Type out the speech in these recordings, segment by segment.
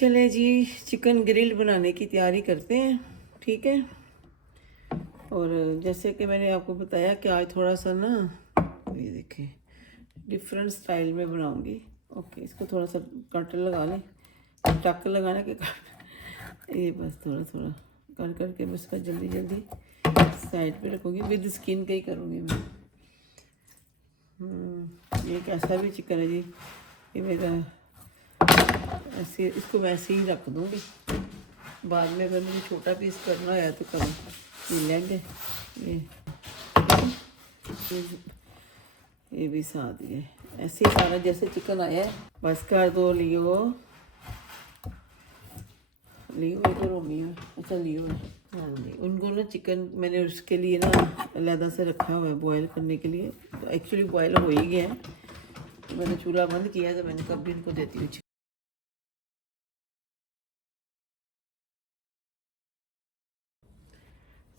चले जी, chicken grill बनाने की तैयारी करते हैं। ठीक है। और जैसे कि मैंने आपको बताया कि आज थोड़ा सा ना, ये देखिए, डिफरेंट स्टाइल में बनाऊंगी। ओके, इसको थोड़ा सा कट लगा लें, टक लगाने के कट, ये बस थोड़ा थोड़ा कर करके मैं इसका जल्दी जल्दी साइड पे रखूँगी। विद स्किन का ही करूँगी मैं। ये कैसा भी चिकन है जी, ये मेरा ऐसे, इसको वैसे ही रख दूँगी। बाद में अगर मुझे छोटा पीस करना है तो करूँ, ये लेंगे। ये भी साथ ही है, ऐसे ही सारा जैसे चिकन आया है बस कर दो। लियो लियो ये तो रोमियो, अच्छा लियो है। हाँ जी, उनको ना चिकन मैंने उसके लिए ना अलहदा से रखा हुआ है बॉयल करने के लिए। तो एक्चुअली बॉयल हो ही गया है, तो मैंने चूल्हा बंद किया तो मैंने कब भी इनको देती हूँ।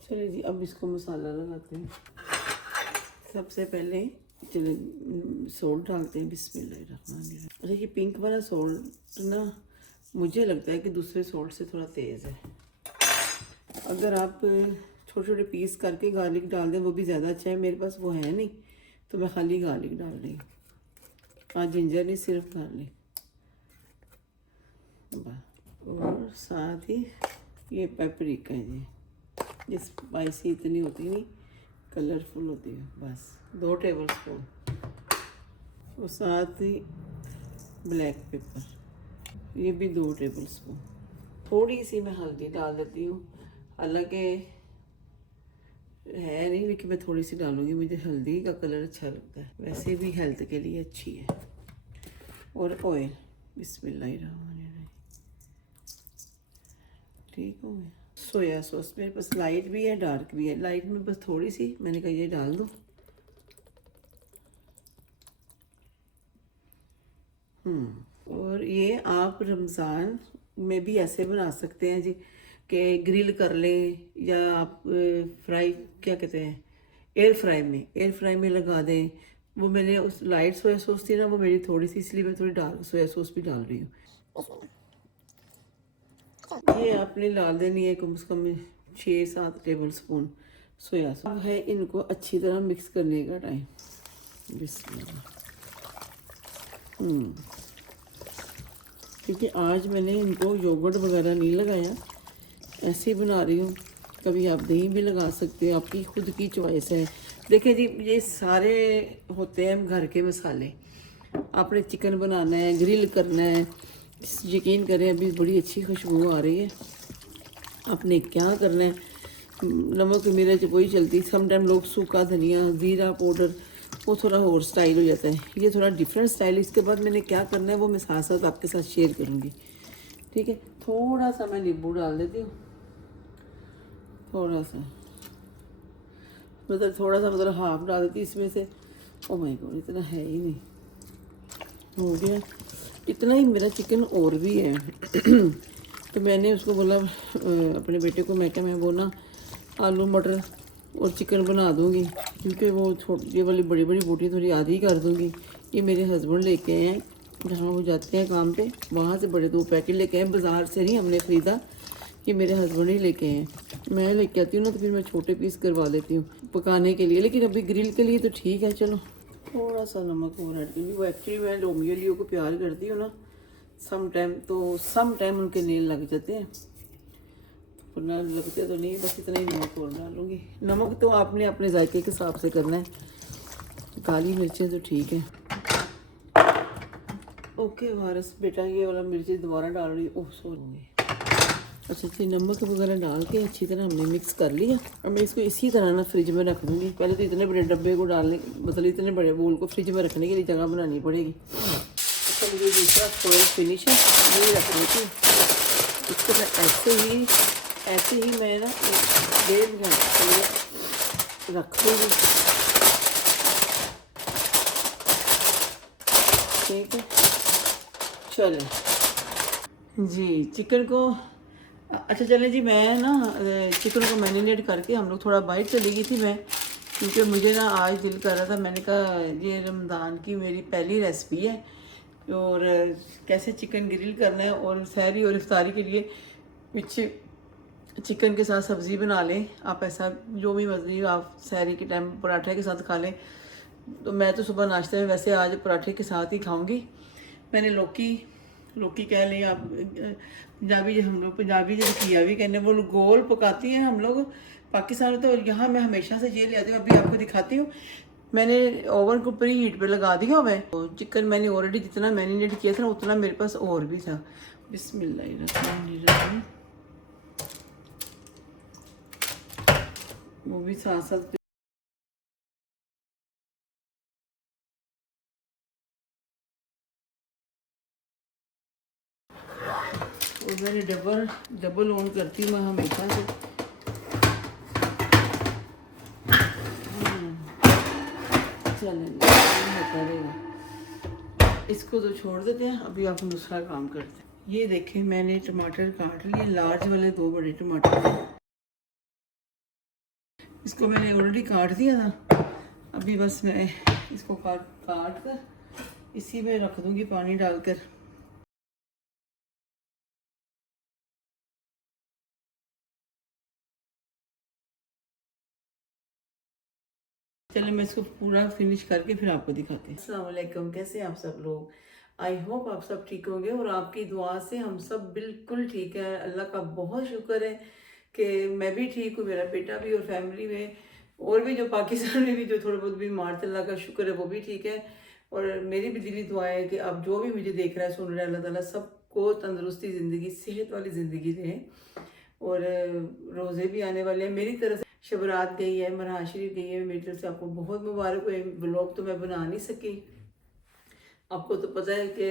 चलिए जी, अब इसको मसाला लगाते हैं। सबसे पहले चले सोल्ट डालते हैं। बिस्मिल्लाहिर्रहमानिर्रहीम। अच्छा, ये पिंक वाला सोल्ट ना मुझे लगता है कि दूसरे सोल्ट से थोड़ा तेज़ है। अगर आप छोटे छोटे पीस करके गार्लिक डाल दें वो भी ज़्यादा अच्छा है। मेरे पास वो है नहीं, तो मैं खाली गार्लिक डाल रही हूँ। हाँ, जिंजर नहीं, सिर्फ गार्लिक। और साथ ही ये पेपरिका है जी, ये स्पाइसी इतनी होती नहीं, कलरफुल होती है। बस 2 टेबल स्पून। और साथ ही ब्लैक पेपर, ये भी 2 टेबल स्पून। थोड़ी सी मैं हल्दी डाल देती हूँ, हालांकि है नहीं, लेकिन मैं थोड़ी सी डालूंगी। मुझे हल्दी का कलर अच्छा लगता है, वैसे भी हेल्थ के लिए अच्छी है। और ऑयल, बिस्मिल्लाहिर्रहमानिर्रहीम। ठीक हो गया। सोया सॉस मेरे पास लाइट भी है डार्क भी है। लाइट में बस थोड़ी सी मैंने कहा ये डाल दो। और ये आप रमज़ान में भी ऐसे बना सकते हैं जी, कि ग्रिल कर लें, या आप फ्राई क्या कहते हैं, एयर फ्राई में लगा दें। वो मैंने उस लाइट सोया सॉस थी ना, वो मेरी थोड़ी सी, इसलिए मैं थोड़ी डार्क सोया सॉस भी डाल रही हूँ। ये आपने डाल देनी है कम से कम 6-7 टेबल स्पून सोया सॉस। अब है इनको अच्छी तरह मिक्स करने का टाइम। बिस्मिल्लाह। क्योंकि आज मैंने इनको योगर्ट वगैरह नहीं लगाया, ऐसे ही बना रही हूँ। कभी आप दही भी लगा सकते हो, आपकी खुद की चॉइस है। देखिए जी, ये सारे होते हैं घर के मसाले। आपने चिकन बनाना है, ग्रिल करना है, यकीन करें अभी बड़ी अच्छी खुशबू आ रही है। आपने क्या करना है, नमक मिर्च वही चलती। सम टाइम लोग सूखा धनिया, ज़ीरा पाउडर, वो थोड़ा और स्टाइल हो जाता है। ये थोड़ा डिफरेंट स्टाइल। इसके बाद मैंने क्या करना है वो मैं साथ साथ आपके साथ शेयर करूँगी। ठीक है। थोड़ा सा मैं नींबू डाल देती हूँ, थोड़ा सा, मतलब थोड़ा सा, मतलब हाफ डाल देती इसमें से। ओ माय गॉड, इतना है ही नहीं, हो गया इतना ही। मेरा चिकन और भी है तो मैंने उसको बोला अपने बेटे को, मैं क्या, मैं वो ना आलू मटर और चिकन बना दूंगी, क्योंकि वो छोटी, ये वाली बड़ी बड़ी बोटी थोड़ी आधी कर दूंगी। ये मेरे हस्बैंड लेके आए हैं, जहाँ वो जाते हैं काम पे, वहाँ से बड़े 2 पैकेट लेके आए, बाज़ार से नहीं हमने ख़रीदा, ये मेरे हस्बैंड ही लेके आए हैं। मैं लेके आती हूँ ना, तो फिर मैं छोटे पीस करवा लेती हूँ पकाने के लिए, लेकिन अभी ग्रिल के लिए तो ठीक है। चलो थोड़ा सा नमक और ऐड करूँगी। वो एक्चुअली मैं रोमियो लियो को प्यार करती हूँ ना, सम टाइम उनके नील लग जाते हैं, वरना लगते तो नहीं। बस इतना ही नमक और डालूँगी। नमक तो आपने अपने जायके के हिसाब से करना है, काली मिर्चें तो ठीक है। ओके वारस बेटा, ये वाला मिर्ची दोबारा डाल रही हूँ। Oh sorry. अच्छा अच्छा, नमक वगैरह डाल के अच्छी तरह हमने मिक्स कर लिया। और मैं इसको इसी तरह ना फ्रिज में रख दूँगी। पहले तो इतने बड़े डब्बे को डालने, मतलब इतने बड़े बोल को फ्रिज में रखने के लिए जगह बनानी पड़ेगी। अच्छा, मुझे दूसरा फॉइल फिनिश है, ये रख रही थी। इसको मैं ऐसे ही मैं ना 1.5 घंटे रख दूँगी। ठीक है, चलें जी चिकन को। अच्छा चलें जी, मैं ना चिकन को मैरिनेट करके, हम लोग थोड़ा बाहर चली गई थी मैं, क्योंकि मुझे ना आज दिल कर रहा था। मैंने कहा ये रमज़ान की मेरी पहली रेसिपी है, और कैसे चिकन ग्रिल करना है, और सहरी और इफ्तारी के लिए पीछे चिकन के साथ सब्ज़ी बना लें आप। ऐसा जो भी मर्ज़ी आप सहरी के टाइम पराठे के साथ खा लें। तो मैं तो सुबह नाश्ते में वैसे आज पराठे के साथ ही खाऊंगी। मैंने लौकी लौकी कह लें आप, पंजाबी जो हम लोग पंजाबी जो किया भी कहने, वो गोल पकाती हैं हम लोग पाकिस्तान में। तो यहाँ मैं हमेशा से ये ले आती हूँ, अभी आपको दिखाती हूँ। मैंने ओवन को प्री हीट पे लगा दिया हुआ है। तो चिकन मैंने ऑलरेडी जितना मैरिनेट किया था ना उतना मेरे पास और भी था। बिस्मिल्लाहिर्रहमानिर्रहीम। वो भी साथ साथ और मैंने डबल ऑन करती हूँ मैं हमेशा से। चलें होता रहेगा, इसको तो छोड़ देते हैं। अभी आप दूसरा काम करते हैं। ये देखें मैंने टमाटर काट लिए, लार्ज वाले 2 बड़े टमाटर, इसको मैंने ऑलरेडी काट दिया था। अभी बस मैं इसको काट कर इसी में रख दूंगी पानी डालकर। चलिए मैं इसको पूरा फिनिश करके फिर आपको दिखाती हूँ। अस्सलाम वालेकुम, कैसे हैं आप सब लोग। आई होप आप सब ठीक होंगे, और आपकी दुआ से हम सब बिल्कुल ठीक है। अल्लाह का बहुत शुक्र है कि मैं भी ठीक हूँ, मेरा बेटा भी, और फैमिली में और भी जो पाकिस्तान में भी जो थोड़े बहुत बीमार थे, अल्लाह का शुक्र है वो भी ठीक है। और मेरी भी दिली दुआ है कि अब जो भी मुझे देख रहा है सुन रहा है, अल्लाह ताला सबको तंदुरुस्ती ज़िंदगी, सेहत वाली ज़िंदगी दे। और रोज़े भी आने वाले हैं। मेरी तरफ से शबरात गई है, मरहा शरीफ गई है, मेरी तरफ से आपको बहुत मुबारक हुए। ब्लॉग तो मैं बना नहीं सकी, आपको तो पता है कि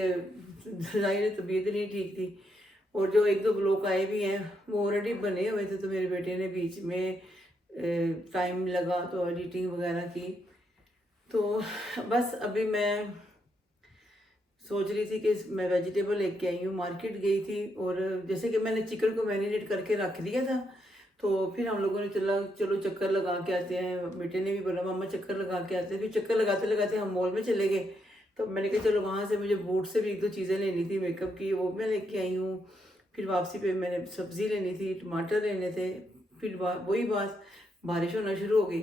ज़ाहिर तबीयत नहीं ठीक थी। और जो 1-2 ब्लॉग आए भी हैं वो ऑलरेडी बने हुए थे, तो मेरे बेटे ने बीच में टाइम लगा तो एडिटिंग वगैरह की। तो बस अभी मैं सोच रही थी कि मैं वेजिटेबल लेके आई हूँ, मार्केट गई थी। और जैसे कि मैंने चिकन को मैरिनेट करके रख दिया था, तो फिर हम लोगों ने चलो चक्कर लगा के आते हैं। बेटे ने भी बोला मम्मा चक्कर लगा के आते हैं। फिर चक्कर लगाते लगाते हम मॉल में चले गए। तो मैंने कहा चलो वहाँ से मुझे बूट से भी 1-2 चीज़ें लेनी थी मेकअप की, वो मैं लेके आई हूँ। फिर वापसी पे मैंने सब्ज़ी लेनी थी, टमाटर लेने थे। फिर वही बात, बारिश होना शुरू हो गई।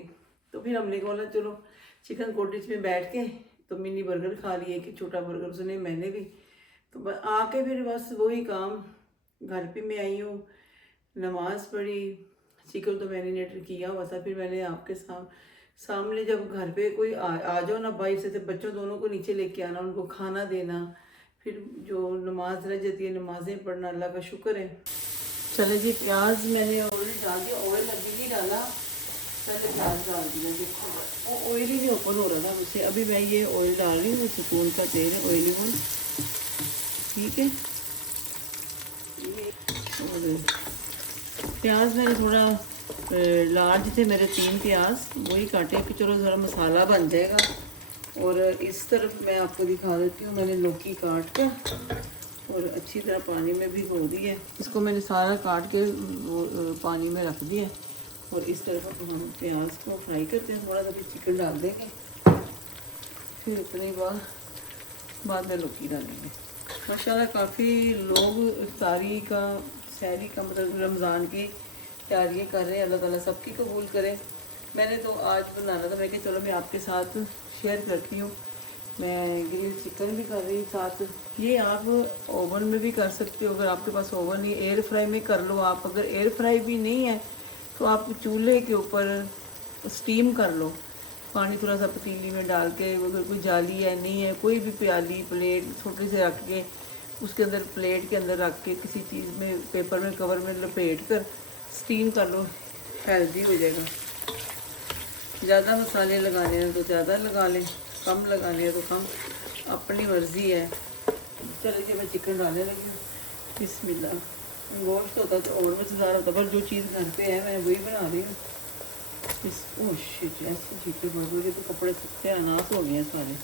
तो फिर हमने बोला चलो चिकन कॉटेज में बैठ के तो मिनी बर्गर खा लिए, कि छोटा बर्गर उसने मैंने भी। तो आके फिर बस वही काम, घर पे मैं आई हूँ, नमाज पढ़ी, चिकन तो मैरिनेट किया हुआ था। फिर मैंने आपके सामने जब घर पे कोई आ जाओ ना बाइक से, तो बच्चों दोनों को नीचे लेके आना, उनको खाना देना, फिर जो नमाज रह जाती है नमाजें पढ़ना, अल्लाह का शुक्र है। चले जी, प्याज मैंने ऑयल डाल दिया, ऑयल अभी नहीं डाला, पहले प्याज डाल दिया। देखो वो ऑयल ही नहीं ओपन हो रहा था मुझसे। अभी मैं ये ऑयल डाल रही हूँ, सुकून का तेल है, ऑयली ऑयल, ठीक है। और प्याज मैंने थोड़ा लार्ज थे मेरे 3 प्याज, वही काटे कि चलो ज़रा मसाला बन जाएगा। और इस तरफ मैं आपको दिखा देती हूँ, मैंने लौकी काट कर और अच्छी तरह पानी में भिगो दी है। इसको मैंने सारा काट के पानी में रख दिया। और इस तरफ हम प्याज को फ्राई करते हैं, थोड़ा सा फिर चिकन डाल देंगे, फिर उतनी बाद में लौकी डालेंगे। माशाल्लाह काफ़ी लोग इफ्तारी का, सहरी का, मतलब रमज़ान की तैयारियाँ कर रहे हैं। अल्लाह ताला सबकी कबूल करे। मैंने तो आज बनाना था, मैं कि चलो मैं आपके साथ शेयर करती हूँ। मैं ग्रिल चिकन भी कर रही साथ। ये आप ओवन में भी कर सकते हो, अगर आपके पास ओवन नहीं, एयर फ्राई में कर लो आप। अगर एयर फ्राई भी नहीं है तो आप चूल्हे के ऊपर स्टीम कर लो, पानी थोड़ा सा पतीली में डाल के। अगर कोई जाली है नहीं है, कोई भी प्याली प्लेट छोटे से रख के, उसके अंदर प्लेट के अंदर रख के किसी चीज़ में, पेपर में कवर में लपेट कर स्टीम कर लो, हेल्दी हो जाएगा। ज़्यादा मसाले लगाने हैं तो ज़्यादा लगा लें, कम लगाने हैं तो कम, अपनी मर्ज़ी है। चलिए मैं चिकन डालने लगी हूँ। बिस्मिल्लाह। गोश्त होता तो और मज़ेदार होता, पर जो चीज़ घर पे है मैं वही बना रही हूँ। इस शिट, ऐसे चीज़ें बढ़ गई तो कपड़े सत्यानाश हो गए हैं सारे।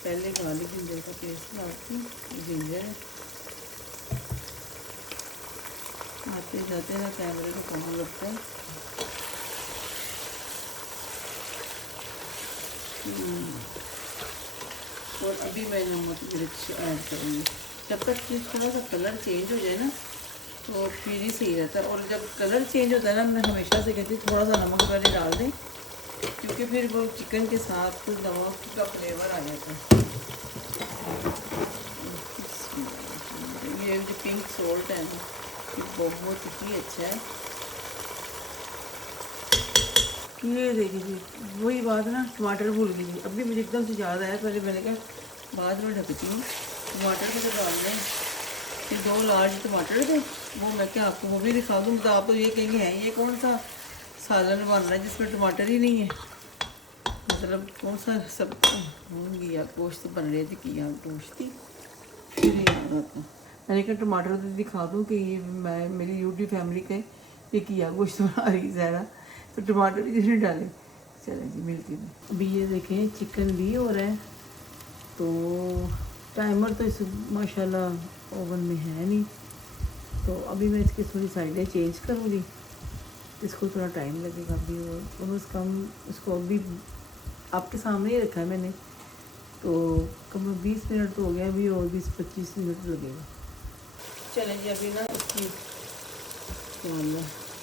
पहले गार्लिक जिंजर का पेस्ट डालती हूँ, जिंजर है आते जाते ना कैमरे को कहाँ लगता है। और अभी मैं नमक मिर्च ऐड करूँगी। जब तक कि थोड़ा सा कलर चेंज हो जाए ना तो फिर ही सही रहता है। और जब कलर चेंज होता है ना, मैं हमेशा से कहती हूँ थोड़ा सा नमक पहले डाल दें, क्योंकि फिर वो चिकन के साथ नमक का फ्लेवर आ जाता है। ये जो पिंक सॉल्ट है ना, ये बहुत ही अच्छा है। ये देखिए वही बात ना, टमाटर भूल गई थी। अभी मुझे एकदम से याद आया, पहले मैंने कहा बाद में ढकती हूँ। टमाटर को तो डाल दें। ये 2 लार्ज टमाटर थे, वो मैं क्या आपको वो भी दिखा दूँ। मतलब आप तो ये कहेंगे हैं ये कौन सा सालन बन रहा है जिसमें टमाटर ही नहीं है। मतलब कौन सा सब होंगी या गोश्त बन रहे थे कि या गोश्त थी, फिर याद आता। मैंने कहा टमाटर तो दिखा दूँ कि ये मैं मेरी यूट्यूब फैमिली के ये किया गोश्त बना रही ज़्यादा, तो टमाटर जिसने डाले। चलें जी मिलती हूँ। अभी ये देखें चिकन भी हो रहा है, तो टाइमर तो इस माशाल्लाह ओवन में है नहीं, तो अभी मैं इसकी थोड़ी साइडें चेंज करूँगी। इसको थोड़ा टाइम लगेगा अभी, और कम से कम इसको अभी आपके सामने ही रखा है मैंने, तो कम 20 मिनट तो हो गया अभी, और 20-25 मिनट लगेगा। चलें जी अभी ना इसकी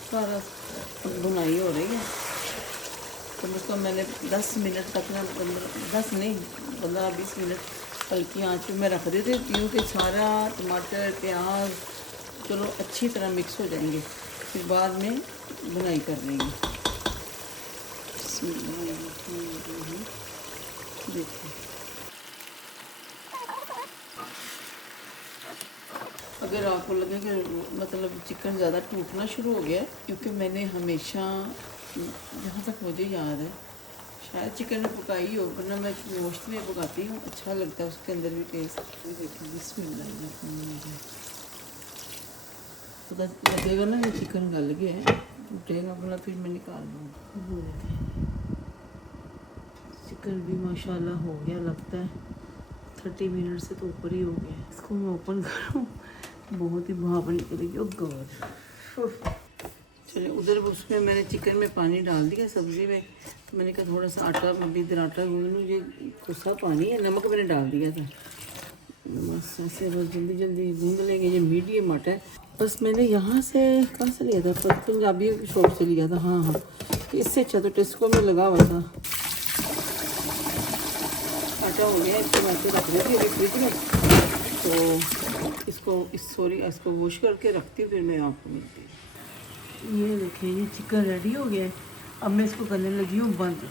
सारा बुनाई हो रही है। तो उसको मैंने 10 मिनट तक ना 10 नहीं 15-20 मिनट हल्की आंच पे मैं रख देती हूँ, क्योंकि सारा टमाटर प्याज चलो अच्छी तरह मिक्स हो जाएंगे, फिर बाद में बुनाई कर लेंगे। देखिए अगर आपको लगे कि मतलब चिकन ज़्यादा टूटना शुरू हो गया है, क्योंकि मैंने हमेशा जहाँ तक मुझे याद है शायद चिकन में पकाई हो, वरना मैं गोश्त में पकाती हूँ, अच्छा लगता है उसके अंदर भी टेस्ट। देखिए बिस्मिल्लाह पता लगेगा ना ये चिकन गल गया है, टूटेगा अपना, फिर मैं निकाल दूँगी। चिकन भी माशाल्लाह हो गया लगता है, 30 मिनट से तो ऊपर ही हो गया। इसको मैं ओपन करूँ बहुत ही भाप निकलेगी। और गॉड चलिए उधर उसमें मैंने चिकन में पानी डाल दिया, सब्ज़ी में तो मैंने कहा थोड़ा सा आटा अभी इधर आटा गूंद लूँ। ये गुस्सा पानी है, नमक मैंने डाल दिया था, बस ऐसे बस जल्दी जल्दी गूंद लेंगे। ये मीडियम आटा है, बस मैंने यहाँ से कहाँ से लिया था, पंजाबी शॉप से लिया था। हाँ हाँ इससे अच्छा तो टेस्को में लगा हुआ था। आटा हो गया, इसको मैं ऐसे रख देती अभी फ्रिज में, तो इसको वॉश करके रखती हूँ, फिर मैं आपको मिलती हूँ। ये देखिए ये चिकन रेडी हो गया है। अब मैं इसको करने लगी हूँ बंद,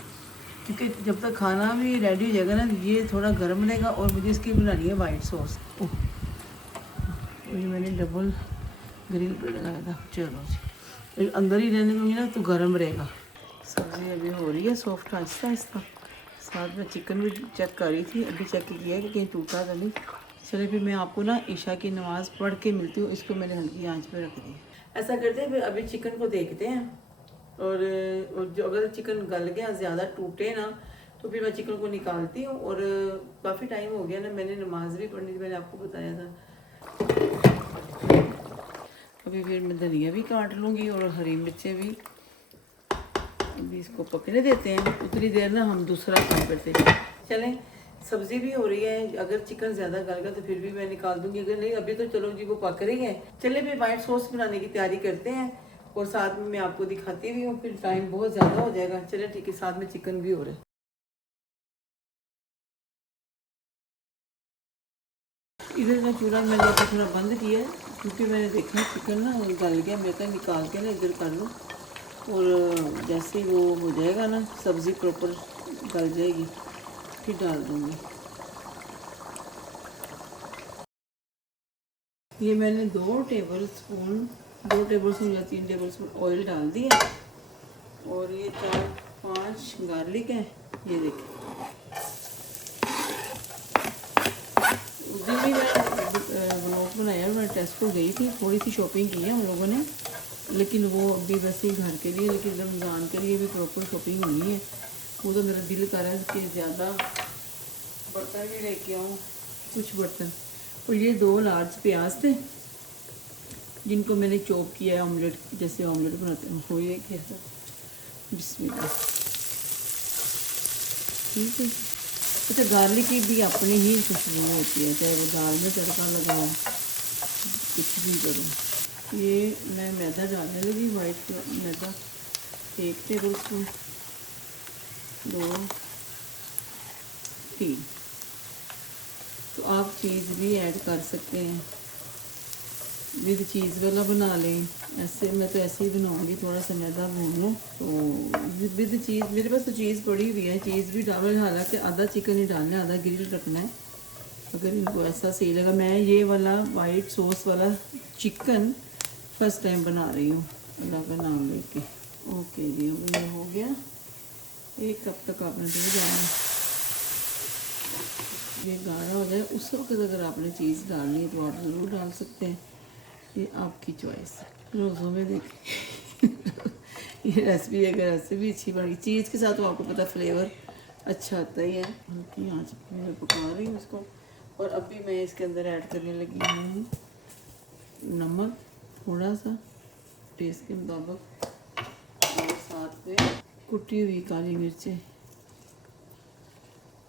क्योंकि जब तक खाना भी रेडी हो जाएगा ना ये थोड़ा गर्म रहेगा, और मुझे इसकी बनानी है वाइट सॉस। ये मैंने डबल ग्रिल पे लगाया था। चलो जी अंदर ही रहने दूँगी ना तो गर्म रहेगा। सब्ज़ी अभी हो रही है सॉफ्ट आहिस्ता आहिस्ता, साथ में चिकन भी चेक कर रही थी, अभी चेक किया कि कहीं टूटा तो नहीं। चलिए फिर मैं आपको ना ईशा की नमाज़ पढ़ के मिलती हूँ। इसको मैंने हल्की आंच पे रख दी। ऐसा करते हैं फिर अभी चिकन को देखते हैं, और जो अगर चिकन गल गया ज़्यादा टूटे ना तो फिर मैं चिकन को निकालती हूँ। और काफ़ी टाइम हो गया ना, मैंने नमाज़ भी पढ़नी थी, मैंने आपको बताया था। अभी फिर मैं धनिया भी काट लूँगी और हरी मिर्चें भी। अभी इसको पकने देते हैं, उतनी देर ना हम दूसरा काम करते हैं। चलें सब्ज़ी भी हो रही है, अगर चिकन ज़्यादा गल गया तो फिर भी मैं निकाल दूंगी, अगर नहीं अभी तो चलो जी वो पक रही है। चलिए फिर वाइट सॉस बनाने की तैयारी करते हैं, और साथ में मैं आपको दिखाती भी हूँ, फिर टाइम बहुत ज़्यादा हो जाएगा। चलिए ठीक है, साथ में चिकन भी हो रहा है। इधर का चूल्हा मैंने थोड़ा बंद किया है, क्योंकि मैंने देखा चिकन ना गल गया, मैं तो निकाल के ना इधर कर लूँ, और जैसे ही वो हो जाएगा ना सब्ज़ी प्रॉपर गल जाएगी फिर डाल दूँगी। ये मैंने 2 टेबल स्पून या 3 टेबल स्पून ऑयल डाल दिया, और ये 4-5 गार्लिक है। ये देखिए उस दिन भी मैं व्लॉग बनाया, मैं टेस्को गई थी, थोड़ी सी शॉपिंग की है हम लोगों ने, लेकिन वो अभी वैसे ही घर के लिए, लेकिन रमज़ान के लिए भी प्रॉपर शॉपिंग हुई है। वो तो मेरा दिल कर रहा है कि ज़्यादा बर्तन भी लेके आऊँ, कुछ बर्तन। और ये 2 लार्ज प्याज थे, जिनको मैंने चॉप किया है ऑमलेट, जैसे ऑमलेट बनाते हैं वो ये किया था। बिस्मिल्लाह। ठीक है। अच्छा, गार्लिक की भी अपनी ही खुशबू होती है, चाहे वो दाल में तड़का लगाओ, कुछ भी करो। ये मैं मैदा डालने लगी, वाइट मैदा 1 टेबल स्पून, 2, 3। तो आप चीज़ भी ऐड कर सकते हैं, विद चीज़ वाला बना लें। ऐसे मैं तो ऐसे ही बनाऊंगी, थोड़ा सा मैदा भून लूँ तो विद चीज़। मेरे पास तो चीज़ पड़ी हुई है, चीज़ भी डाल, हालांकि आधा चिकन ही डालना है, आधा ग्रिल रखना है, अगर इनको ऐसा सही लगा। मैं ये वाला वाइट सॉस वाला चिकन फर्स्ट टाइम बना रही हूँ, अल्लाह का नाम लेके। ओके जी, अब ये हो गया। 1 कप तक आपने दूध डालना, ये गाढ़ा हो जाए उस वक्त अगर आपने चीज़ डालनी है तो आप ज़रूर डाल सकते हैं, ये आपकी चॉइस। रोज़ों में देखें ये रेसिपी अगर ऐसे भी अच्छी बनी चीज़ के साथ तो आपको पता फ्लेवर अच्छा आता ही है। हल्की आंच पे मैं पका रही हूँ इसको। और अभी मैं इसके अंदर ऐड करने लगी हूँ नमक थोड़ा सा टेस्ट के मुताबिक, और साथ में कुटी हुई काली मिर्चें,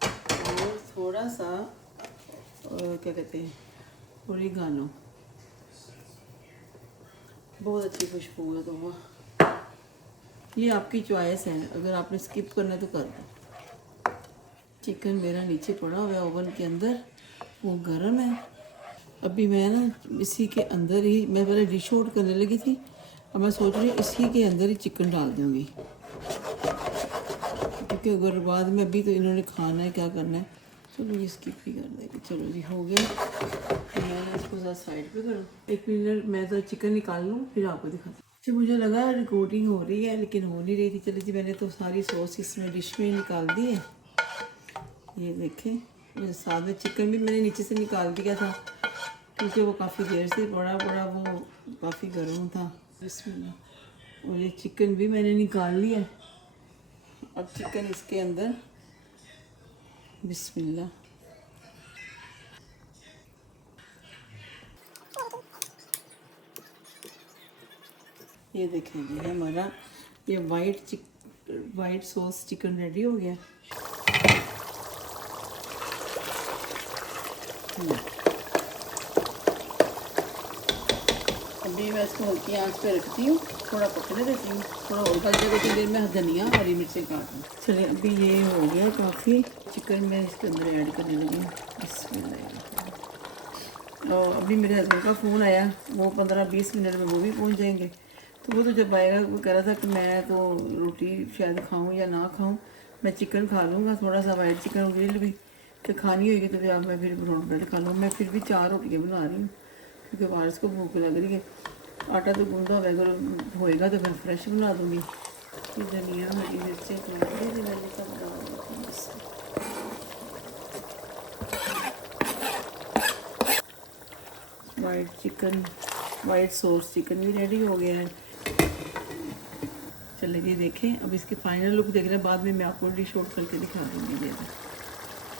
और थोड़ा सा क्या कहते हैं ओरिगानो। बहुत अच्छी खुशबू है। तो वो ये आपकी चॉइस है, अगर आपने स्किप करना है तो कर दो। चिकन मेरा नीचे पड़ा हुआ है ओवन के अंदर, वो गर्म है। अभी मैं ना इसी के अंदर ही, मैं पहले डिश आउट करने लगी थी, अब मैं सोच रही हूँ इसी के अंदर ही चिकन डाल दूँगी, क्योंकि अगर बाद में अभी तो इन्होंने खाना है, क्या करना है। चलो ये स्किप ही कर देगी। चलो जी हो गया, तो मैं इसको ज़रा साइड पे करूँ 1 मिनट, मैं तो चिकन निकाल लूँ फिर आपको दिखाती हूँ। अच्छा, मुझे लगा रिकॉर्डिंग हो रही है लेकिन हो नहीं रही थी। चलो जी, मैंने तो सारी सॉस इसमें डिश में निकाल दी है। ये देखें, मेरे साथ में चिकन भी मैंने नीचे से निकाल दिया था, क्योंकि वो काफ़ी देर से बड़ा बड़ा वो काफ़ी गर्म था। बिस्मिल्लाह। और ये चिकन भी मैंने निकाल लिया। अब चिकन इसके अंदर, बिस्मिल्लाह। ये देखें जी, हमारा ये वाइट सॉस चिकन रेडी हो गया। अभी मैं इसको हल्की आंच पे रखती हूँ, थोड़ा पकने देती हूँ, थोड़ा और पक जाए तो देर में धनिया हरी मिर्चें काट दूँ। चलिए अभी ये हो गया काफ़ी। चिकन मैं इसके अंदर ऐड करने लगी हूँ। और अभी मेरे हस्बैंड का फ़ोन आया, वो 15-20 मिनट में वो भी पहुँच जाएंगे। तो वो तो जब आएगा वो कह रहा था कि मैं तो रोटी शायद खाऊँ या ना खाऊँ, मैं चिकन खा लूँगा, थोड़ा सा वाइट चिकन ग्रिल भी, कि खानी होगी तो फिर मैं फिर ब्राउन ब्रेड खा लूँ। मैं फिर भी 4 रोटियाँ बना रही हूँ, क्योंकि वारिस को भूख लग रही है। आटा तो गूंदा हुआ, अगर होएगा तो फिर फ्रेश बना दूँगी। धनिया हरी मिर्चें काट दी मैंने, सब डाल देती हूँ इसमें। वाइट सॉस चिकन भी रेडी हो गया है। चलिए जी देखें, अब इसके फाइनल लुक देख रहे हैं, बाद में मैं आपको डिश आउट करके दिखा दूँगी।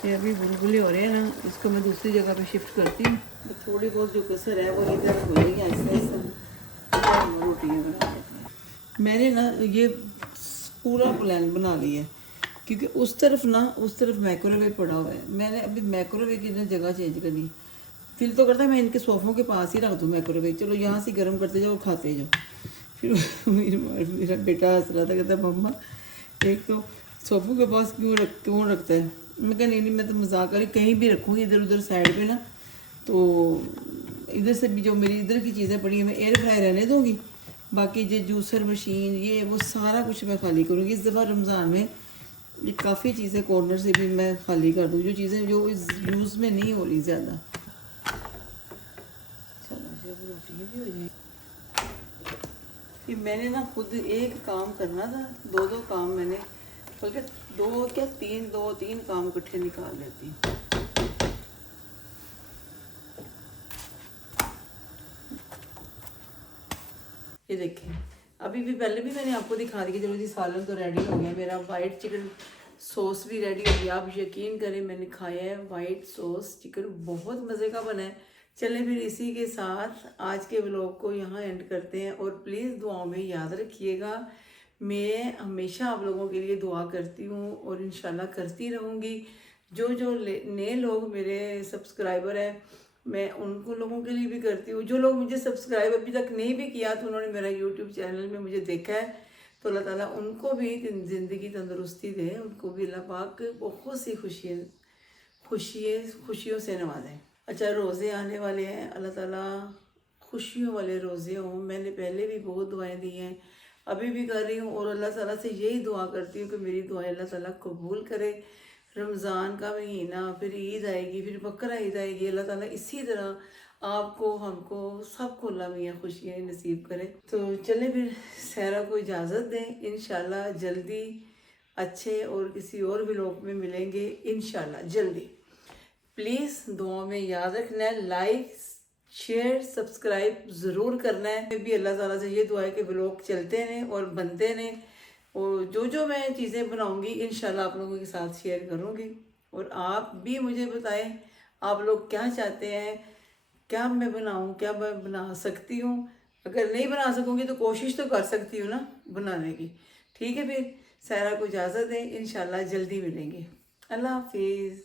ये अभी बुलबुले हो रहे हैं ना, इसको मैं दूसरी जगह पे शिफ्ट करती हूँ, तो थोड़ी बहुत जो कसर है वो इधर हो जाएगी। ऐसे ऐसे रोटियाँ बना देती हैं। मैंने ना ये पूरा प्लान बना लिया है, क्योंकि उस तरफ माइक्रोवेव पड़ा हुआ है। मैंने अभी माइक्रोवेव की ना जगह चेंज करनी है। दिल तो करता है मैं इनके सोफ़ों के पास ही रख दूँ माइक्रोवेव, चलो यहाँ से गर्म करते जाओ और खाते जाओ। फिर मेरा बेटा हंस रहा था, कहता मम्मा एक तो सोफ़ों के पास क्यों रखता है। मैं कहा नहीं, मैं तो मजाक करी, कहीं भी रखूँगी इधर उधर साइड पे ना, तो इधर से भी जो मेरी इधर की चीज़ें पड़ी हैं मैं एयर फ्राई रहने दूँगी, बाकी जो जूसर मशीन ये वो सारा कुछ मैं खाली करूँगी। इस दफ़ा रमज़ान में ये काफ़ी चीज़ें कॉर्नर से भी मैं खाली कर दूँ, जो चीज़ें जो इस यूज़ में नहीं हो रही ज़्यादा। चलो जब रोटी भी हो जाएगी, कि मैंने ना खुद एक काम करना था, दो काम मैंने, बल्कि दो तीन काम इकट्ठे निकाल लेती हूँ। ये देखिए, अभी भी पहले भी मैंने आपको दिखा दी कि चलो जी सालन तो रेडी हो गया मेरा। वाइट चिकन सॉस भी रेडी हो गया। आप यकीन करें मैंने खाया है वाइट सॉस चिकन, बहुत मज़े का बना है। चले फिर इसी के साथ आज के व्लॉग को यहाँ एंड करते हैं, और प्लीज़ दुआओं में याद रखिएगा। मैं हमेशा आप लोगों के लिए दुआ करती हूँ और इंशाल्लाह करती रहूँगी। जो जो नए लोग मेरे सब्सक्राइबर हैं, मैं उनको लोगों के लिए भी करती हूँ। जो लोग मुझे सब्सक्राइब अभी तक नहीं भी किया तो उन्होंने मेरा यूट्यूब चैनल में मुझे देखा है, तो अल्लाह ताला उनको भी ज़िंदगी तंदुरुस्ती दे, उनको भी अल्लाह पाक बहुत सी खुशियों से नवाजें। अच्छा, रोज़े आने वाले हैं, अल्लाह ताला खुशियों वाले रोज़े हों। मैंने पहले भी बहुत दुआएं दी हैं, अभी भी कर रही हूँ, और अल्लाह ताला से यही दुआ करती हूँ कि मेरी दुआएं अल्लाह ताला कबूल करे। रमज़ान का महीना, फिर ईद आएगी, फिर बकरा ईद आएगी, अल्लाह ताला इसी तरह आपको, हमको, सबको अल्लाह मियाँ खुशियाँ नसीब करे। तो चले फिर सहरा को इजाज़त दें, इंशाल्लाह जल्दी अच्छे और किसी और व्लॉग में मिलेंगे इंशाल्लाह जल्दी। प्लीज़ दुआओं में याद रखना है, लाइक शेयर सब्सक्राइब ज़रूर करना है। मैं भी अल्लाह ताला से ये दुआ है कि व्लॉग चलते रहें और बनते रहें, और जो जो मैं चीज़ें बनाऊंगी इंशाल्लाह आप लोगों के साथ शेयर करूंगी। और आप भी मुझे बताएं आप लोग क्या चाहते हैं, क्या मैं बनाऊं, क्या मैं बना सकती हूँ। अगर नहीं बना सकूंगी तो कोशिश तो कर सकती हूँ ना बनाने की। ठीक है, फिर सारा को इजाज़त दें, इंशाल्लाह जल्दी मिलेंगे। अल्लाह हाफिज़।